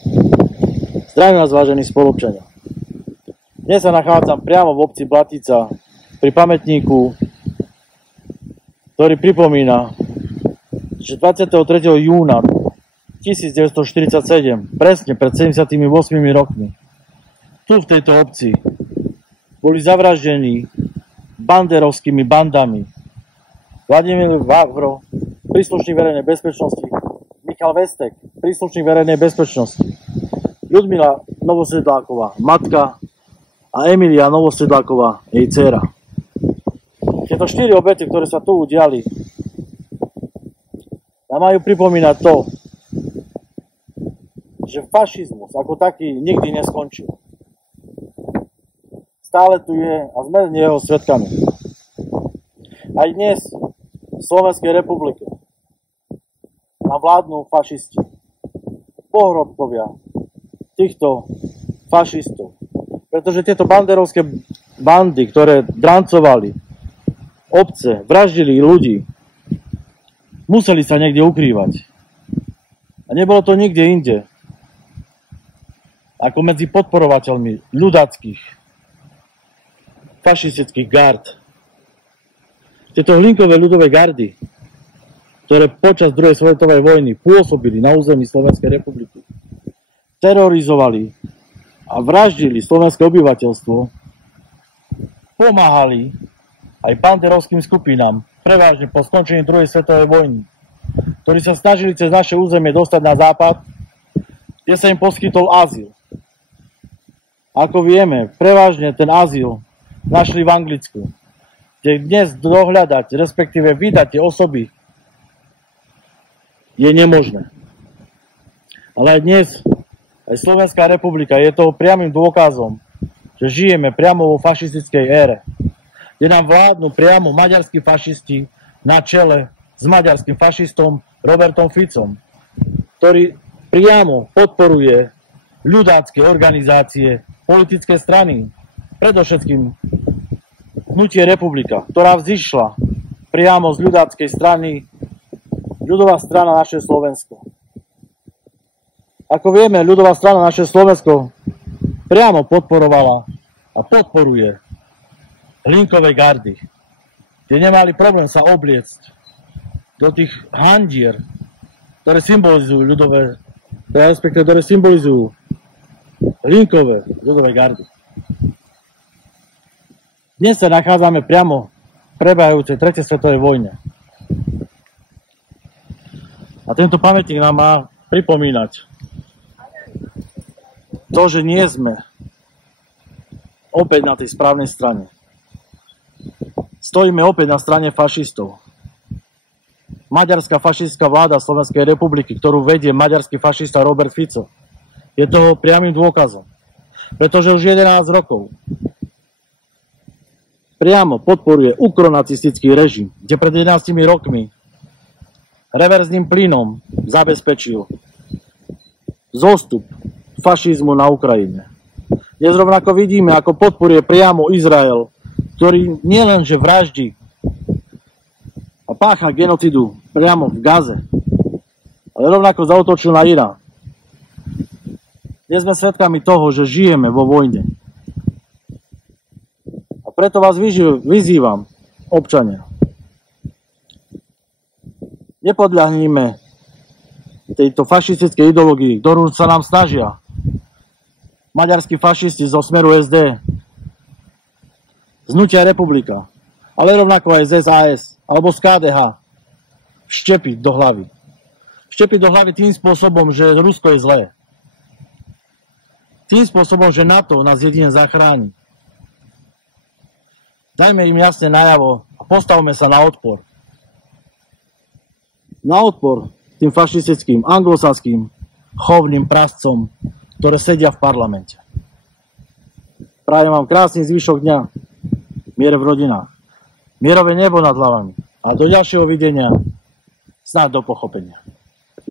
Zdravím vás, vážení spoluobčania. Dnes sa nachádzam priamo v obci Blatica pri pamätníku, ktorý pripomína, že 23. júna 1947, presne pred 78 rokmi, tu v tejto obci boli zavraždení banderovskými bandami Vladimír Vávro, príslušník verejnej bezpečnosti, Michal Vestek, príslušník verejnej bezpečnosti, Ľudmila Novosedláková, matka, a Emilia Novosedláková, jej dcéra. Tieto 4 obete, ktoré sa tu udiali, nám majú pripomínať to, že fašizmus ako taký nikdy neskončil. Stále tu je a sme jeho svedkami. Aj dnes v Slovenskej republike nám vládnu fašisti, pohrobkovia týchto fašistov. Pretože tieto banderovské bandy, ktoré drancovali obce, vraždili ľudí, museli sa niekde ukrývať. A nebolo to nikde inde, ako medzi podporovateľmi ľudáckých fašistických gard. Tieto hlinkové ľudové gardy, ktoré počas druhej svetovej vojny pôsobili na území Slovenskej republiky, terorizovali a vraždili slovenské obyvateľstvo, pomáhali aj banderovským skupinám, prevažne po skončení druhej svetovej vojny, ktorí sa snažili cez naše územie dostať na západ, kde sa im poskytol azyl. Ako vieme, prevažne ten azyl našli v Anglicku, kde dnes dohľadať, respektíve vydať tie osoby je nemožné. Ale aj dnes aj Slovenská republika je toho priamym dôkazom, že žijeme priamo vo fašistickej ére, kde nám vládnu priamo maďarskí fašisti na čele s maďarským fašistom Robertom Ficom, ktorý priamo podporuje ľudácké organizácie, politické strany, predovšetkým Hnutie Republika, ktorá vzišla priamo z ľudáckej strany Ľudová strana Naše Slovensko. Ako vieme, ľudová strana Naše Slovensko priamo podporovala a podporuje hlinkové gardy, kde nemali problém sa obliecť do tých handier, ktoré symbolizujú ľudové, respektíve ktoré symbolizujú hlinkové ľudové gardy. Dnes sa nachádzame priamo v prebiehajúcej 3. svetovej vojne. A tento pamätník nám má pripomínať to, že nie sme opäť na tej správnej strane. Stojíme opäť na strane fašistov. Maďarská fašistická vláda Slovenskej republiky, ktorú vedie maďarský fašista Robert Fico, je toho priamym dôkazom. Pretože už 11 rokov priamo podporuje ukronacistický režim, kde pred 11 rokmi reverzným plynom zabezpečil zostup fašizmu na Ukrajine. Dnes rovnako vidíme, ako podporuje priamo Izrael, ktorý nielenže vraždí a pácha genocidu priamo v Gaze, ale rovnako zaútočil na Irán. Dnes sme svedkami toho, že žijeme vo vojne. A preto vás vyzývam, občania. Nepodľahnime tejto fašistickej ideológii, ktorú sa nám snažia maďarskí fašisti zo Smeru SD, z Hnutia Republika, ale rovnako aj z SAS alebo z KDH vštepiť do hlavy. Vštepiť do hlavy tým spôsobom, že Rusko je zlé. Tým spôsobom, že NATO nás jedine zachráni. Dajme im jasne najavo a postavme sa na odpor. Na odpor tým fašistickým, anglosaským, chovným prascom, ktoré sedia v parlamente. Prajem vám krásny zvyšok dňa, mier v rodinách, mierové nebo nad hlavami a do ďalšieho videnia, snáď do pochopenia.